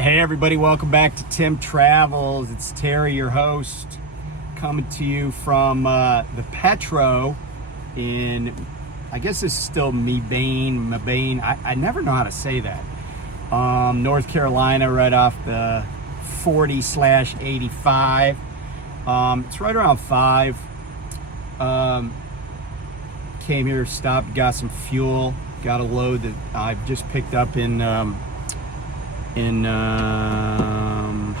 Hey everybody, welcome back to Tim Travels. It's Terry, your host, coming to you from the Petro in, I guess it's still Mebane. I never know how to say that. North Carolina, right off the 40/85. It's right around 5. Came here, stopped, got some fuel, got a load that I've just picked up in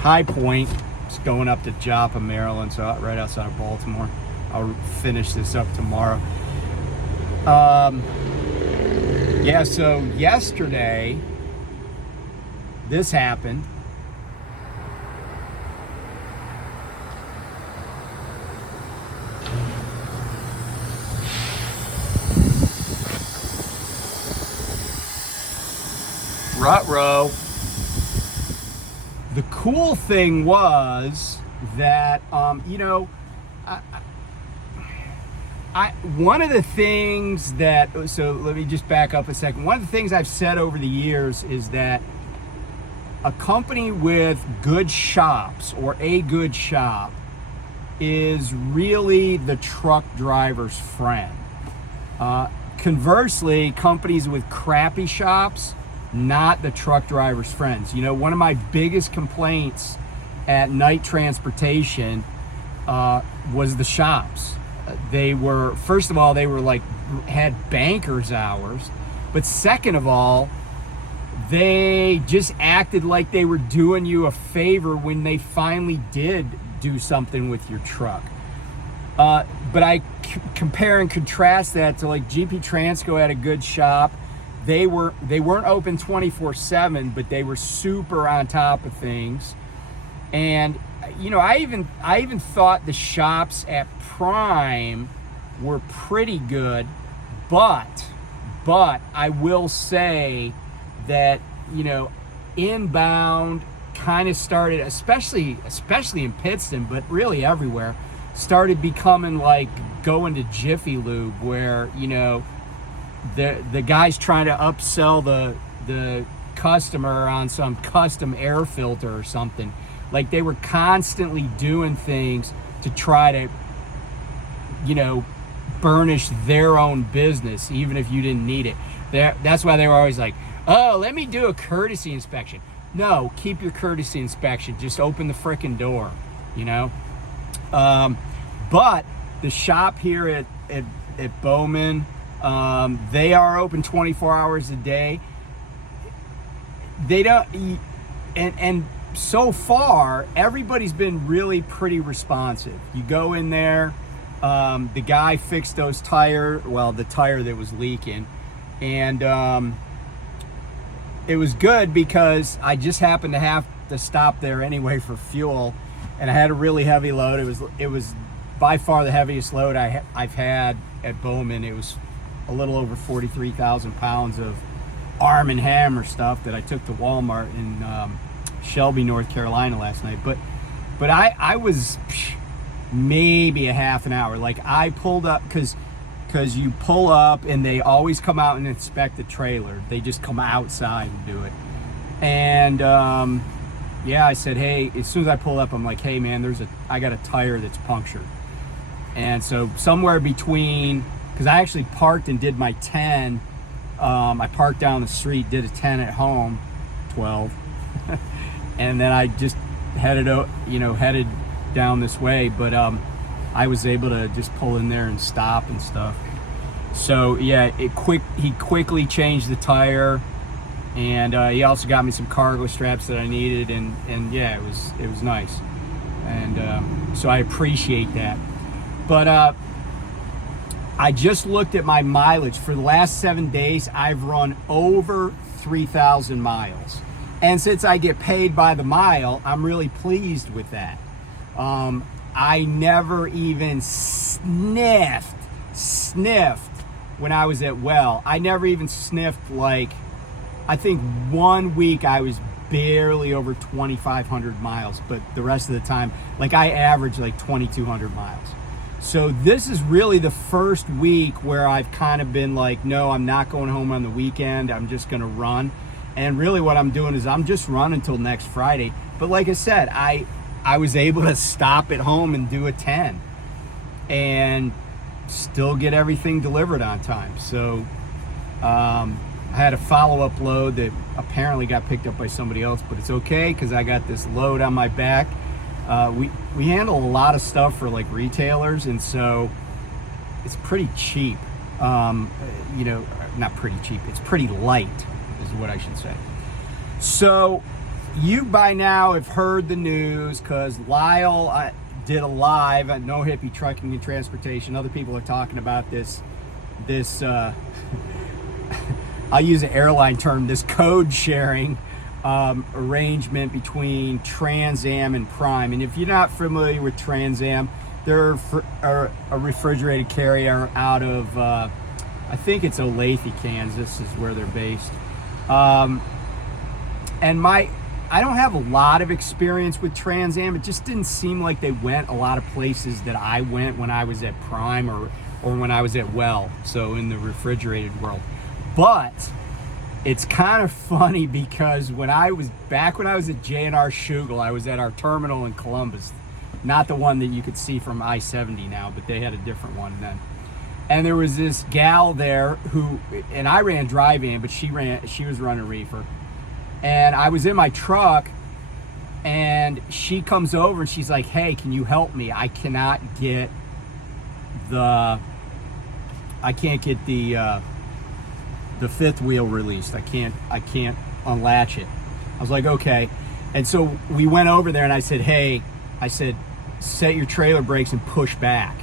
High Point. It's going up to Joppa, Maryland, so right outside of Baltimore. I'll finish this up tomorrow. Yeah, so yesterday this happened. Ruh-roh. The cool thing was that, one of the things that, so let me just back up a second. One of the things I've said over the years is that a company with good shops, or a good shop, is really the truck driver's friend. Conversely, companies with crappy shops, not the truck driver's friends. You know, one of my biggest complaints at Night Transportation was the shops. They were, first of all, they were had banker's hours, but second of all, they just acted like they were doing you a favor when they finally did do something with your truck. But I compare and contrast that to GP Transco had a good shop. They weren't open 24/7, but they were super on top of things. And I even thought the shops at Prime were pretty good, but I will say that inbound kind of started, especially in Pittston, but really everywhere, started becoming like going to Jiffy Lube, where the guy's trying to upsell the customer on some custom air filter or something. Like, they were constantly doing things to try to burnish their own business, even if you didn't need it. That's why they were always like, oh, let me do a courtesy inspection. No, keep your courtesy inspection, just open the frickin' door. But the shop here at Bowman, they are open 24 hours a day. They don't, and so far, everybody's been really pretty responsive. You go in there, the guy fixed the tire that was leaking, and it was good because I just happened to have to stop there anyway for fuel, and I had a really heavy load. It was by far the heaviest load I've had at Bowman. It was a little over 43,000 pounds of Arm & Hammer stuff that I took to Walmart in Shelby, North Carolina last night. But I was maybe a half an hour. I pulled up because you pull up and they always come out and inspect the trailer. They just come outside and do it. And I said, hey, as soon as I pulled up, I'm like, hey man, I got a tire that's punctured. And so somewhere between, because I actually parked and did my 10. I parked down the street, did a 10 at home, 12. And then I just headed down this way. But I was able to just pull in there and stop and stuff. So yeah, he quickly changed the tire, and he also got me some cargo straps that I needed, and yeah, it was nice. And so I appreciate that. But I just looked at my mileage. For the last 7 days, I've run over 3,000 miles. And since I get paid by the mile, I'm really pleased with that. I never even sniffed when I was at Well. I never even sniffed, I think 1 week I was barely over 2,500 miles, but the rest of the time, I averaged 2,200 miles. So this is really the first week where I've kind of been no, I'm not going home on the weekend. I'm just going to run. And really what I'm doing is I'm just running until next Friday. But like I said, I was able to stop at home and do a 10 and still get everything delivered on time. So I had a follow-up load that apparently got picked up by somebody else, but it's okay because I got this load on my back. We handle a lot of stuff for like retailers, and so it's pretty cheap. Not pretty cheap, it's pretty light is what I should say. So you by now have heard the news because Lyle did a live at No Hippie Trucking and Transportation. Other people are talking about this I'll use an airline term, this code sharing arrangement between Trans Am and Prime. And if you're not familiar with Trans Am, they're a refrigerated carrier out of I think it's Olathe, Kansas is where they're based. And I don't have a lot of experience with Trans Am. It just didn't seem like they went a lot of places that I went when I was at Prime or when I was at Well, so in the refrigerated world. But it's kind of funny because when I was at J&R Schugel, I was at our terminal in Columbus, not the one that you could see from I-70 now, but they had a different one then. And there was this gal there and I ran dry van, but she was running reefer. And I was in my truck, and she comes over and she's like, "Hey, can you help me? I can't get the fifth wheel released. I can't unlatch it." I was like, "Okay." And so we went over there, and I said, "Set your trailer brakes and push back."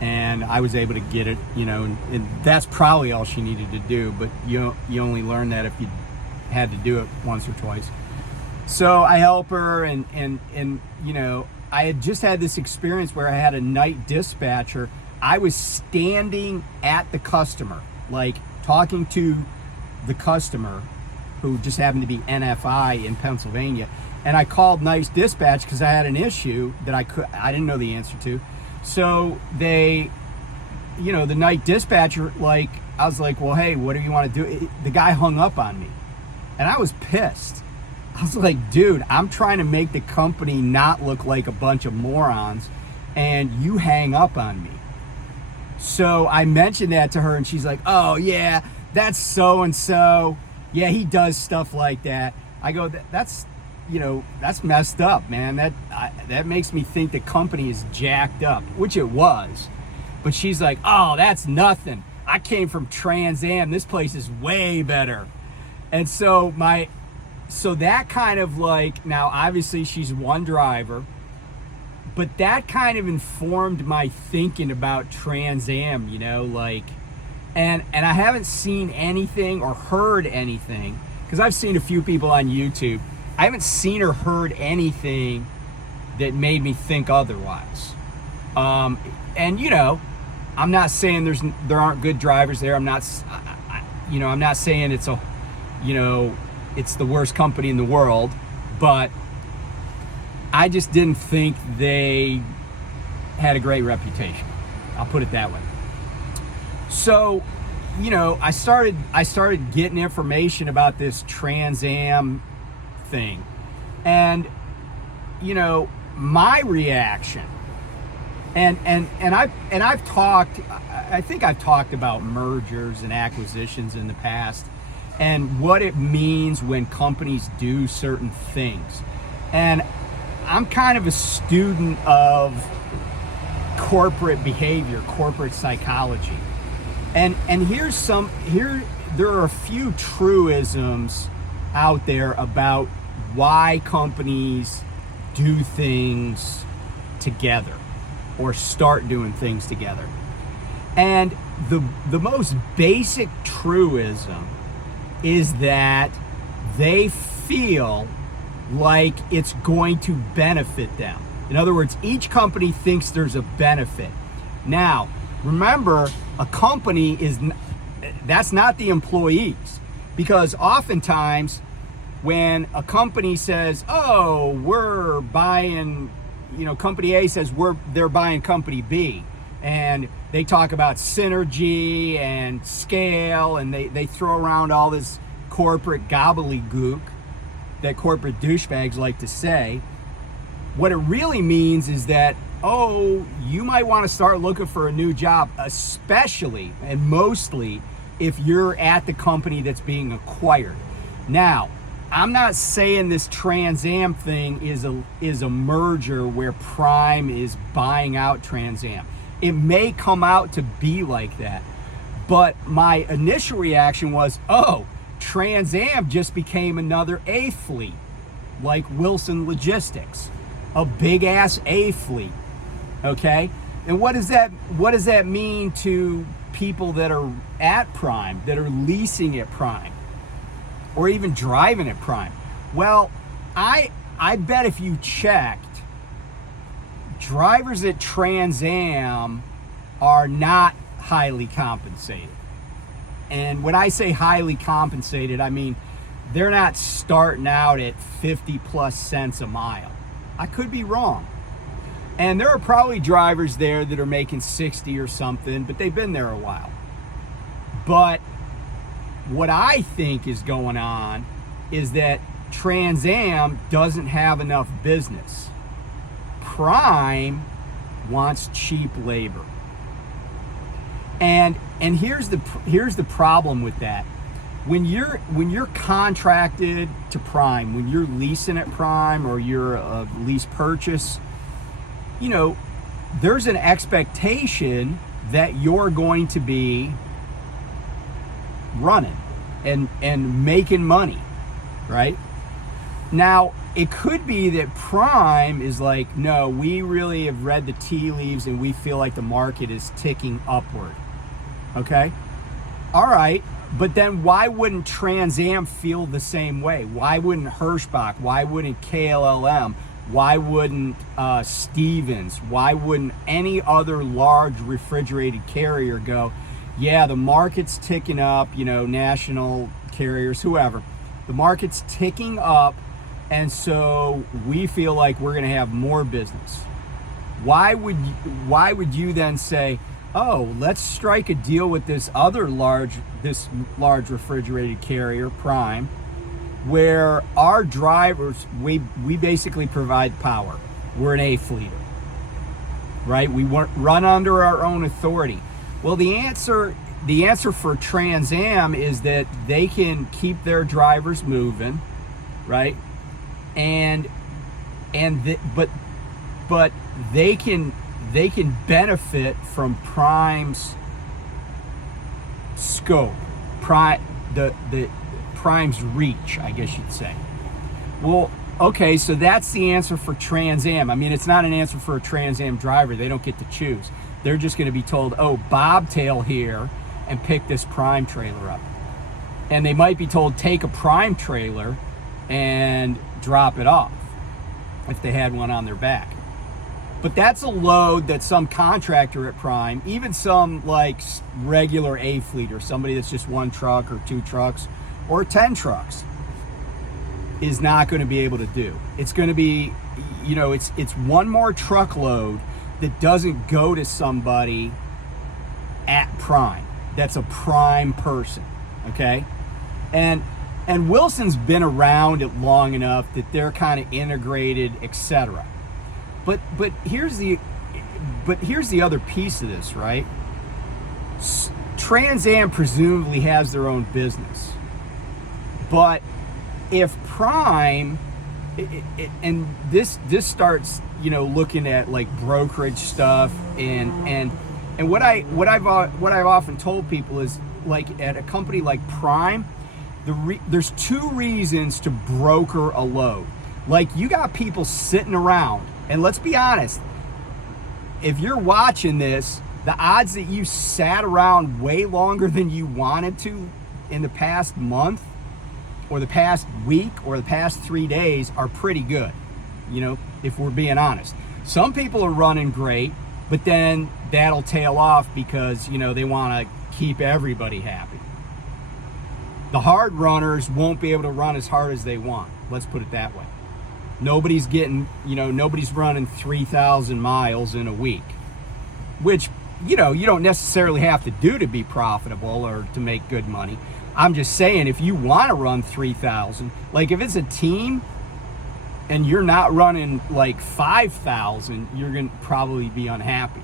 And I was able to get it, and that's probably all she needed to do. But you only learn that if you had to do it once or twice. So I help her, and I had just had this experience where I had a night dispatcher. I was standing at the customer, like talking to the customer, who just happened to be NFI in Pennsylvania, and I called night dispatch because I had an issue that I didn't know the answer to. So they, the night dispatcher, I was like, "Well, hey, what do you want to do?" The guy hung up on me. And I was pissed. I was like, "Dude, I'm trying to make the company not look like a bunch of morons, and you hang up on me." So I mentioned that to her, and she's like, "Oh, yeah, that's so-and-so. Yeah, he does stuff like that." I go, that's messed up, man. That makes me think the company is jacked up, which it was. But she's like, "Oh, that's nothing. I came from Trans Am. This place is way better." And so that kind of now obviously she's one driver, but that kind of informed my thinking about Trans Am, and I haven't seen anything or heard anything, because I've seen a few people on YouTube. I haven't seen or heard anything that made me think otherwise. And I'm not saying there aren't good drivers there. I'm not saying it's the worst company in the world, but I just didn't think they had a great reputation. I'll put it that way. So, I started getting information about this Trans Am thing, and my reaction, and I've talked. I think I've talked about mergers and acquisitions in the past, and what it means when companies do certain things. And I'm kind of a student of corporate behavior, corporate psychology. And there are a few truisms out there about why companies do things together or start doing things together. And the most basic truism is that they feel like it's going to benefit them. In other words, each company thinks there's a benefit. Now, remember, a company that's not the employees, because oftentimes when a company says, "Oh, we're buying," company A says they're buying company B, and they talk about synergy and scale, and they throw around all this corporate gobbledygook that corporate douchebags like to say. What it really means is that, oh, you might want to start looking for a new job, especially and mostly if you're at the company that's being acquired. Now, I'm not saying this Trans Am thing is a merger where Prime is buying out Trans Am. It may come out to be like that. But my initial reaction was, oh, Trans Am just became another A fleet, like Wilson Logistics, a big ass A fleet. Okay? And what does that mean to people that are at Prime, that are leasing at Prime, or even driving at Prime? Well, I bet if you checked, drivers at Trans Am are not highly compensated. And when I say highly compensated, I mean they're not starting out at 50 plus cents a mile. I could be wrong. And there are probably drivers there that are making 60 or something, but they've been there a while. But what I think is going on is that Trans Am doesn't have enough business. Prime wants cheap labor. And here's the problem with that. When you're contracted to Prime, when you're leasing at Prime or you're a lease purchase, you know, there's an expectation that you're going to be running and making money, right? Now, it could be that Prime is like, no, we really have read the tea leaves and we feel like the market is ticking upward. Okay? All right. But then why wouldn't Trans Am feel the same way? Why wouldn't Hirschbach? Why wouldn't KLLM? Why wouldn't Stevens? Why wouldn't any other large refrigerated carrier go, yeah, the market's ticking up, you know, national carriers, whoever. The market's ticking up, and so we feel like we're going to have more business. Why would you then say, oh, let's strike a deal with this large refrigerated carrier, Prime, where our drivers, we basically provide power. We're an A-fleeter, right? We run under our own authority. Well, the answer for Trans Am is that they can keep their drivers moving, right? But they can benefit from Prime's scope, the Prime's reach, I guess you'd say. Well, okay, so that's the answer for Trans Am. I mean, it's not an answer for a Trans Am driver. They don't get to choose. They're just going to be told, oh, bobtail here and pick this Prime trailer up. And they might be told, take a Prime trailer and drop it off if they had one on their back. But that's a load that some contractor at Prime, even some like regular A-fleet or somebody that's just one truck or two trucks or 10 trucks is not going to be able to do. It's going to be, you know, it's one more truckload that doesn't go to somebody at Prime. That's a Prime person, okay? And Wilson's been around it long enough that they're kind of integrated, etc. But here's the other piece of this, right? Trans Am presumably has their own business, but if Prime, and this starts, you know, looking at like brokerage stuff, and what I've often told people is, like, at a company like Prime, there's two reasons to broker a load. Like, you got people sitting around, and let's be honest, if you're watching this, the odds that you sat around way longer than you wanted to in the past month or the past week or the past 3 days are pretty good, you know, if we're being honest. Some people are running great, but then that'll tail off because, you know, they want to keep everybody happy. The hard runners won't be able to run as hard as they want. Let's put it that way. Nobody's running 3,000 miles in a week, which, you know, you don't necessarily have to do to be profitable or to make good money. I'm just saying, if you want to run 3,000, like if it's a team and you're not running like 5,000, you're going to probably be unhappy,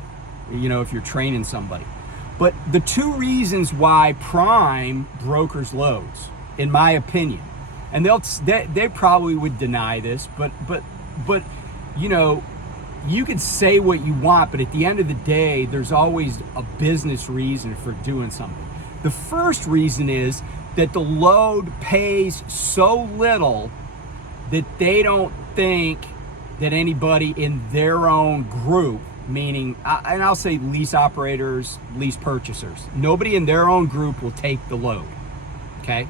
if you're training somebody. But the two reasons why Prime brokers loads, in my opinion, and they probably would deny this, but you can say what you want, but at the end of the day, there's always a business reason for doing something. The first reason is that the load pays so little that they don't think that anybody in their own group, meaning, and I'll say lease operators, lease purchasers, nobody in their own group will take the load, okay?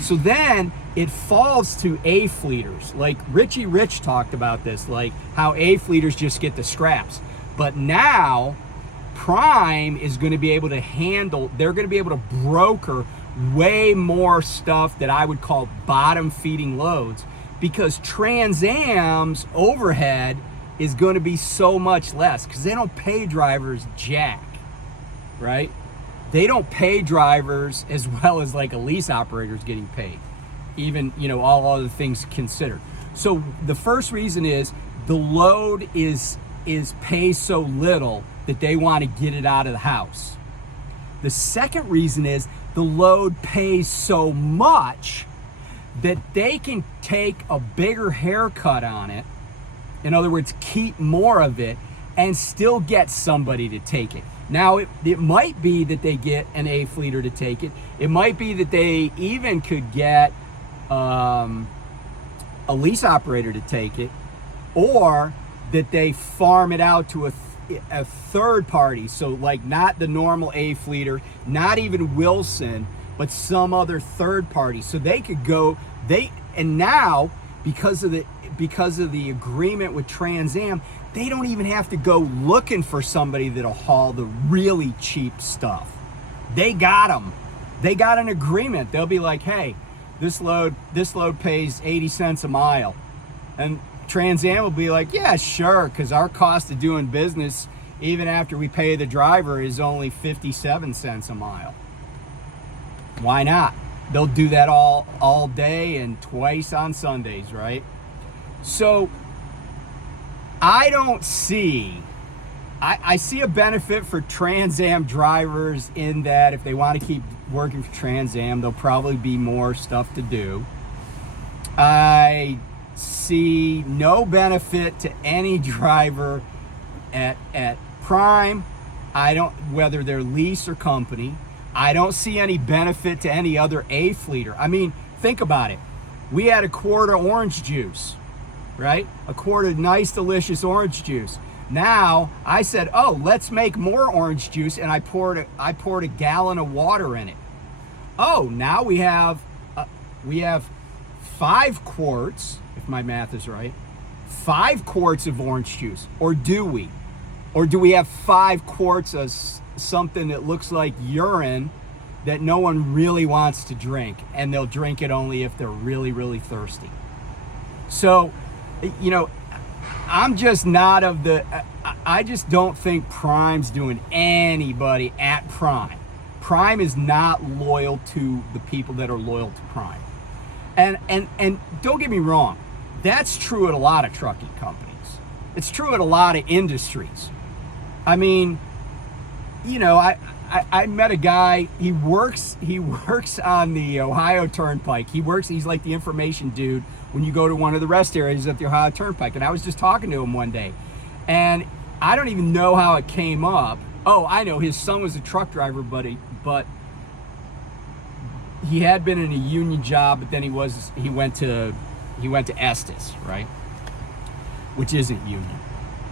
So then it falls to A-fleeters. Like Richie Rich talked about this, like how A-fleeters just get the scraps. But now Prime is going to be able to they're going to be able to broker way more stuff that I would call bottom feeding loads, because Trans Am's overhead is going to be so much less because they don't pay drivers jack, right? They don't pay drivers as well as like a lease operator is getting paid, even, all other things considered. So the first reason is the load is pays so little that they want to get it out of the house. The second reason is the load pays so much that they can take a bigger haircut on it. In other words, keep more of it and still get somebody to take it. Now, it might be that they get an A-fleeter to take it. It might be that they even could get a lease operator to take it, or that they farm it out to a third party. So like not the normal A-fleeter, not even Wilson, but some other third party. So they could go, and now because of the agreement with Trans Am, they don't even have to go looking for somebody that'll haul the really cheap stuff. They got them. They got an agreement. They'll be like, hey, this load pays 80 cents a mile. And Trans Am will be like, yeah, sure, because our cost of doing business, even after we pay the driver, is only 57 cents a mile. Why not? They'll do that all day and twice on Sundays, right? So I don't see, I see a benefit for Trans Am drivers in that if they want to keep working for Trans Am, there'll probably be more stuff to do. I see no benefit to any driver at Prime. Whether they're lease or company. I don't see any benefit to any other A-fleeter. I mean, think about it. We had a quart of orange juice, right? A quart of nice, delicious orange juice. Now I said, oh, let's make more orange juice, and I poured a gallon of water in it. Oh, now we have 5 quarts, if my math is right, 5 quarts of orange juice, or do we? Or do we have 5 quarts of something that looks like urine that no one really wants to drink, and they'll drink it only if they're really, really thirsty? So, I'm just not of the, I just don't think Prime's doing anybody at Prime. Prime is not loyal to the people that are loyal to Prime. And don't get me wrong, that's true at a lot of trucking companies. It's true at a lot of industries. I mean, I met a guy, he works on the Ohio Turnpike. He's like the information dude when you go to one of the rest areas at the Ohio Turnpike. And I was just talking to him one day, and I don't even know how it came up. Oh, I know, his son was a truck driver, but he had been in a union job, but then he went to Estes, right? Which isn't union.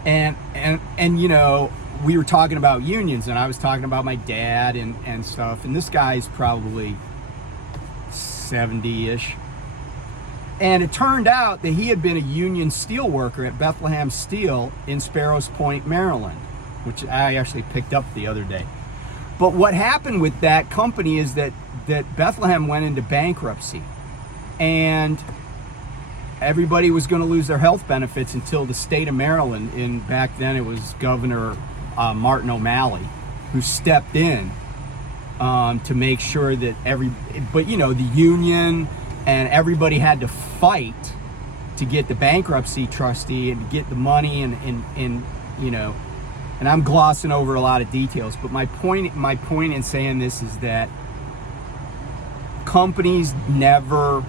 And we were talking about unions, and I was talking about my dad and stuff, and this guy's probably 70-ish. And it turned out that he had been a union steel worker at Bethlehem Steel in Sparrows Point, Maryland, which I actually picked up the other day. But what happened with that company is that Bethlehem went into bankruptcy, and everybody was going to lose their health benefits until the state of Maryland, back then it was Governor Martin O'Malley, who stepped in to make sure that but the union and everybody had to fight to get the bankruptcy trustee and to get the money and I'm glossing over a lot of details, but my point in saying this is that companies never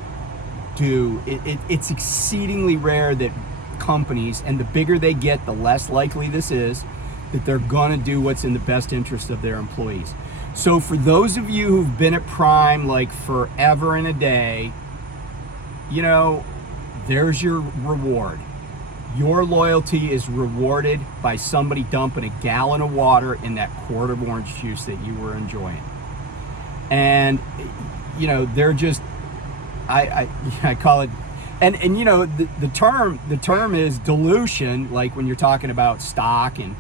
do. It's exceedingly rare that companies, and the bigger they get, the less likely this is, that they're gonna do what's in the best interest of their employees. So for those of you who've been at Prime like forever and a day, there's your reward. Your loyalty is rewarded by somebody dumping a gallon of water in that quart of orange juice that you were enjoying. And they're just, I call it, and the term is dilution. Like when you're talking about stock and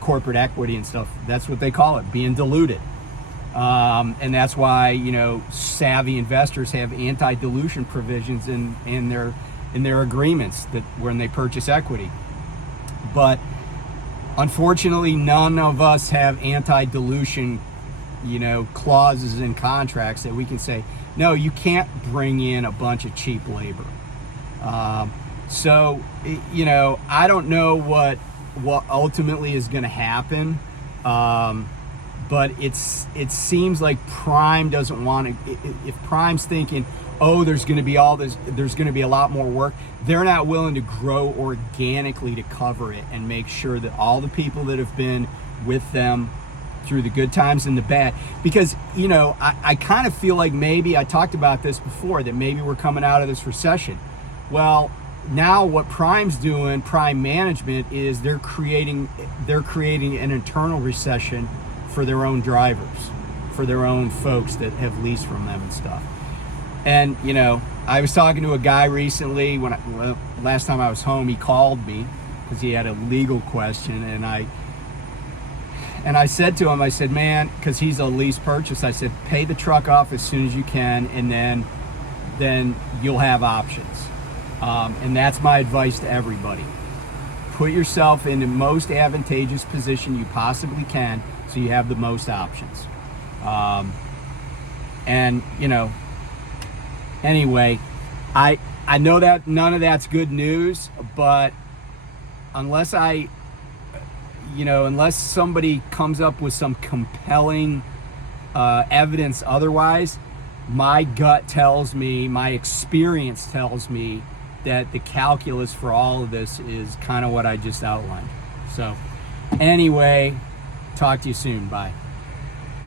corporate equity and stuff, that's what they call it, being diluted. And that's why savvy investors have anti-dilution provisions in their agreements that when they purchase equity. But unfortunately, none of us have anti-dilution clauses in contracts that we can say, no, you can't bring in a bunch of cheap labor. So I don't know what ultimately is going to happen, but it seems like Prime doesn't want to. If Prime's thinking, oh, there's going to be a lot more work, they're not willing to grow organically to cover it and make sure that all the people that have been with them through the good times and the bad, because I kind of feel like, maybe I talked about this before, that maybe we're coming out of this recession. Well, now what Prime's doing, Prime management, is they're creating an internal recession for their own drivers, for their own folks that have leased from them and stuff. And I was talking to a guy recently last time I was home. He called me because he had a legal question, and I said to him, I said, man, because he's a lease purchase, I said, pay the truck off as soon as you can, and then you'll have options. And that's my advice to everybody. Put yourself in the most advantageous position you possibly can so you have the most options. Anyway, I know that none of that's good news, but unless somebody comes up with some compelling evidence otherwise, my gut tells me, my experience tells me that the calculus for all of this is kind of what I just outlined. So anyway, talk to you soon. Bye.